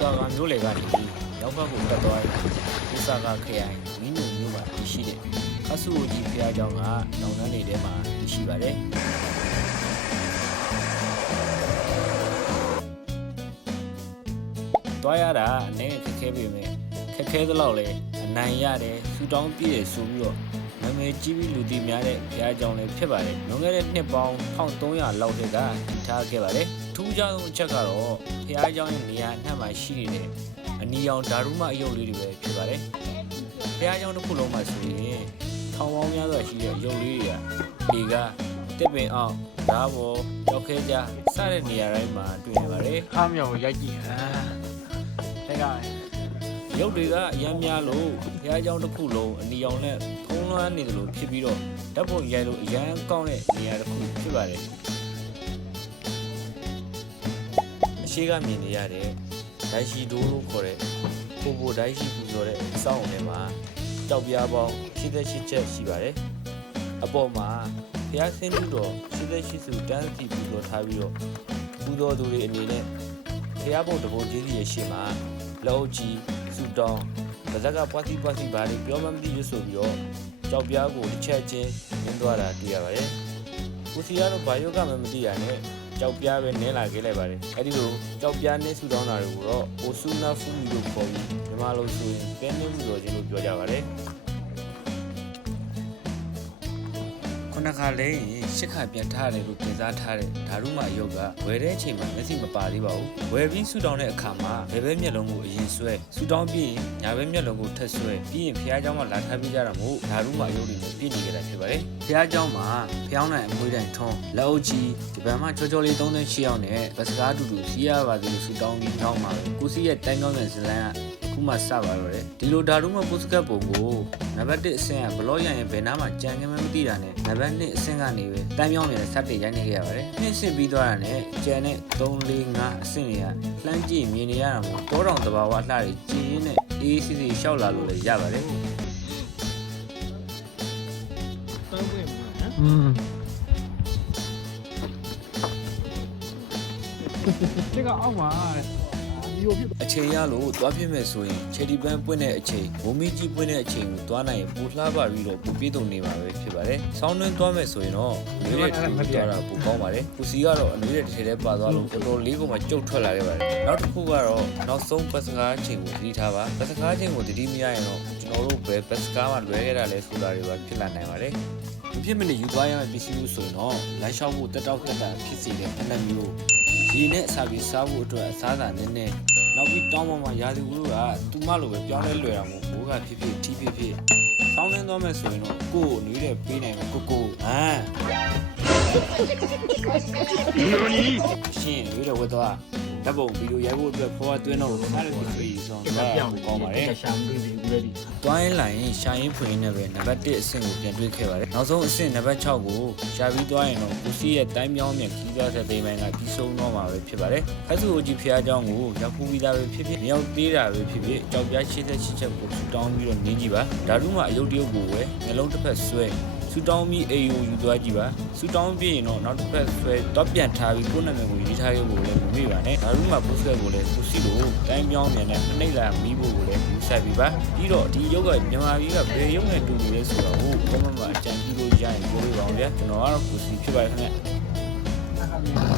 စွာကမျိုးလေကနေရောက်ဘက်ကိုတက်သွားပြီးဥစားကခရိုင်ဝင်းညိုမျိုးမှာရှိတဲ့ဖတ်စုကြီးဖျားเจ้าကတောင်တန်းတွေထဲမှာရှိပါတယ်တွားရတာအနေနဲ့ခက်ခဲပေမဲ့ခက်ခဲသလောက်လဲအနိုင်ရတယ်ဆူတောင်းပြည့်တယ်ဆိုပြီးတော့နာမည်ကြီးပြီးလူသိများတဲ့ဖျားเจ้าလည်းဖြစ်ပါတယ်လွန်ခဲ့တဲ့နှစ်ပေါင်း1300လောက်တည်းကတည်ထားခဲ့ပါတယ်ထူးခြားဆုံးအချက်ကတော့ဖျားเจ้าရဲ့နေရာအနှံ့မှာရှိနေတဲ့အနီရောင်ဓာတုမအယုတ်လေးတွေပဲဖြစ်ပါတယ်ဖျားเจ้าတစ်ခုလုံးမှာဆိုရင်ထောင်ပေါင်းများစွာရှိတဲ့အယုတ်လေးတွေကတက်ပင်အောင်ဓာဘောရောက်ခဲကြစတဲ့နေရာတိုင်းမှာတွေ့ရပါတယ် အားမြောင်ရိုက်ကြည့်တက်ကရုပ်တွေကအများများလို့ဘုရားကျောင်းတစ်ခုလုံးအနီရောင်နဲ့ဖုံးလွှမ်းနေတယ်လို့ဖြစ်ပြီးတော့ဓာတ်ပုံရိုက်လို့အရန်ကောင်းတဲ့နေရာတစ်ခုဖြစ်ပါတယ်အရှိကမြင်နေရတဲ့ဒိုင်ရှိဒိုးလို့ခေါ်တဲ့ပိုဒိုင်ရှိပူဇော်တဲ့အဆောင်ထဲမှာကြောက်ပြားပေါင်း88ချက်ရှိပါတယ်အပေါ်မှာဘုရားဆင်းမှုတော်88စုတန်းစီပူဇော်ထားပြီးတော့ပူဇော်သူတွေအနေနဲ့ဘုရားဘုံတဘုံကြီးကြီးရဲ့ရှေ့မှာလက်အုပ်ကြီးဆူတောင်းဗဇက်ကပွားစီဘာတွေပြောမှမသိရဆိုပြီးတော့ကြောက်ပြားကိုတစ်ချက်ချင်းနင်းသွားတာတွေ့ရပါတယ်။ကိုစီကတော့ဘာယောကမှမသိရနဲ့ကြောက်ပြားပဲနင်းလာခဲ့လိုက်ပါတယ်။အဲဒီလိုကြောက်ပြားနဲ့ဆူတောင်းတာတွေကိုတော့အိုဆူနာဖူမီလို့ခေါ်ပြီးမြန်မာလိုဆိုရင်ပဲနင်းမှုတော်ခြင်းလို့ပြောကြပါတယ်။ခုနခါလေးရှစ်ခါပြန်ထားတယ်လို့ပြင်စားထားတဲ့ဓာတုမအယုတ်ကဝယ်တဲ့အချိန်မှာမျက်စိမပါသေးပါဘူးဝယ်ပြီးဆူတောင်းတဲ့အခါမှာဘယ်ဘက်မျက်လုံးကိုအရင်ဆွဲဆူတောင်းပြီးညာဘက်မျက်လုံးကိုထပ်ဆွဲပြီးရင်ဖျားเจ้าမှာလာထားပြီးကြတာမို့ဓာတုမအယုတ်တွေနဲ့ပြည့်နေကြတာဖြစ်ပါတယ်ဖျားเจ้าမှာဖျောင်းနိုင်အမွှေးတိုင်ထွန်းလက်အုပ်ကြီးဒီဘက်မှာချောချောလေး38ရောက်နဲ့ဗစကားတူတူစီးရပါသေးလို့ဆူတောင်းပြီးနောက်မှာကိုစီရဲ့တိုင်းကောင်းတဲ့ဇလန်ကခုမှစပါတော့တယ်ဒီလိုဓာတုမပုစကတ်ပုံကိုနံပါတ်1အဆင့်ကဘလော့ရရင်ဘယ်နားမှာကြံနေမှမသိတာနဲ့နံပါတ်2အဆင့်ကနေပဲတန်းပြောင်းနေတဲ့စက်တွေရိုက်နေကြရပါတယ်နှစ်ဆင့်ပြီးသွားတာနဲ့ကြံတဲ့3 4 5အဆင့်တွေကလှမ်းကြည့်မြင်နေရတာမို့တောတောင်တဘာဝအလှတွေကြည်ရင်းနဲ့အေးစီစီရှောက်လာလို့လည်းရပါတယ်တောင်းပွင့်မှာတက်ကအောက်မှာအချိန်ရလို့သွားပြမဲ့ဆိုရင်ချယ်တီပန်းပွင့်တဲ့အချိန်မိုးမီကြီးပွင့်တဲ့အချိန်ကိုသွားနိုင်ရင်ပူလှပါပြီးတော့ပူပြေးတုံနေမှာပဲဖြစ်ပါတယ်။ဆောင်းတွင်းသွားမဲ့ဆိုရင်တော့အနွေးတဲ့တူသွားတာပူကောင်းပါတယ်။ပူစီကတော့အနွေးတဲ့တစ်ထည်တည်းပါသွားလို့တော်တော်လေးကမှကြုတ်ထွက်လာခဲ့ပါတယ်။နောက်တစ်ခုကတော့နောက်ဆုံးပတ်စကားချိန်ကိုသတိထားပါ။ပတ်စကားချိန်ကိုသတိမရရင်တော့ကျွန်တော်တို့ပဲပတ်စကားမှာလွဲခဲ့တာလဲဆိုတာတွေပါဖြစ်လာနိုင်ပါတယ်။မဖြစ်မနေယူသွားရမယ့်ပစ္စည်းလို့ဆိုရင်တော့လမ်းလျှောက်ဖို့တက်တောက်တက်တာဖြစ်စေတဲ့အနေမျိုးဒီနဲ့အစာပြေစားဖို့အတွက်အစားအစာနည်းနည်းနောက်ပြီးတောင်းပေါ်မှာရာသီဥတုကသူမလိုပဲပြောင်းလဲလွယ်တာမို့ဘိုးကဖြစ်ဖြစ်ထီးဖြစ်ဖြစ်ဆောင်းနှင်းသွားမယ်ဆိုရင်တော့ကိုယ်ကိုနွေးတဲ့ပေးနိုင်မှာကိုဟမ်ရှင်နွေးတဲ့ဝတ်သွားဓာတ်ပုံဗီဒီယိုရိုက်ဖို့အတွက်ဖော်သွင်းတော့စားလို့ပြီးဆိုတော့ပြောင်းကောင်းပါတယ်ရှာမလို့ဒီ ready တွိုင်းလိုင်းရှာရင်းဖွင့်နေပဲနံပါတ်1အဆင့်ကိုပြန်တွေးခဲ့ပါတယ်နောက်ဆုံးအဆင့်နံပါတ်6ကိုရှာပြီးသွားရင်တော့ကိုစီရဲ့တိုင်းပြောင်းမြန်ခီးသွားတဲ့သိမ်းပိုင်းကပြီးဆုံးတော့မှာပဲဖြစ်ပါတယ်ဖက်စုအိုကြီးဖျားเจ้าကိုရောက်ဖူးပြီးသားပဲဖြစ်ဖြစ်မြောက်သေးတာပဲဖြစ်ဖြစ်ကြောက်ပြား88ချက်ကိုတောင်းပြီးတော့နင်းကြည့်ပါဓာတုမှာအယုတ်တရုပ်ကိုပဲနှလုံးတစ်ဖက်ဆွဲဆူတောင်းပြီးအေယိုယူသွားကြည့်ပါဆူတောင်းပြီးရင်တော့နောက်တစ်ဖက်ဆွဲတော့ပြန်ထားပြီးကိုယ့်နာမည်ကိုရေးထားခဲ့ဖို့လည်းမမေ့ပါနဲ့ဓာတုမှာပုစကတ်ကိုလည်းကိုစီလိုတိုင်းပြောင်းမြန်နဲ့နှိမ့်လာမီးဖို့ကိုလည်းယူဆိုင်ပြီးပါပြီးတော့ဒီရုပ်ကမြန်မာပြည်ကဘယ်ရုပ်နဲ့တူနေလဲဆိုတော့ဟိုဘုံမှာအကြံပြုလို့ရရင်ပြောပြပါအောင်ဗျာကျွန်တော်ကတော့ကိုစီဖြစ်ပါတယ်ခင်ဗျ